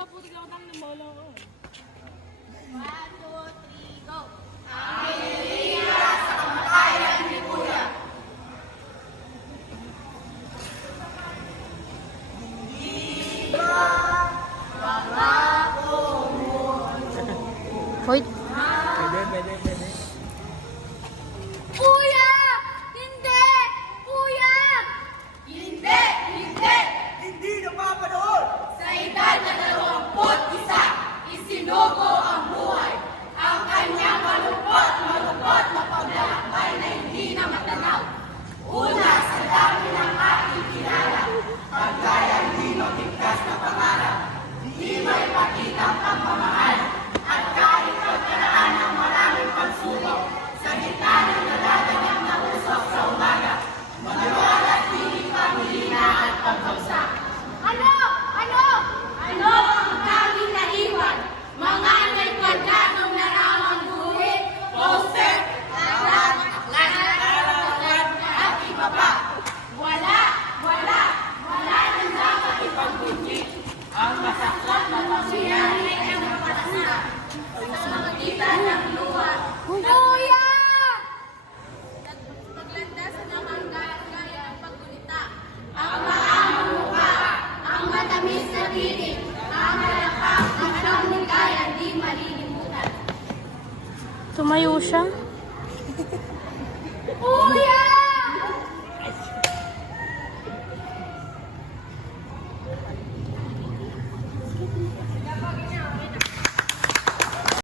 Namolo po rin ako ng namolo ko. One, two, sa kamatayan ni Kuya! Viva! Baba ko! Hoy! Pwede, pwede, pwede. kami sa tinig, ang malakas ng sanggunigayan di malilimutan. Tumayo siya. Uya!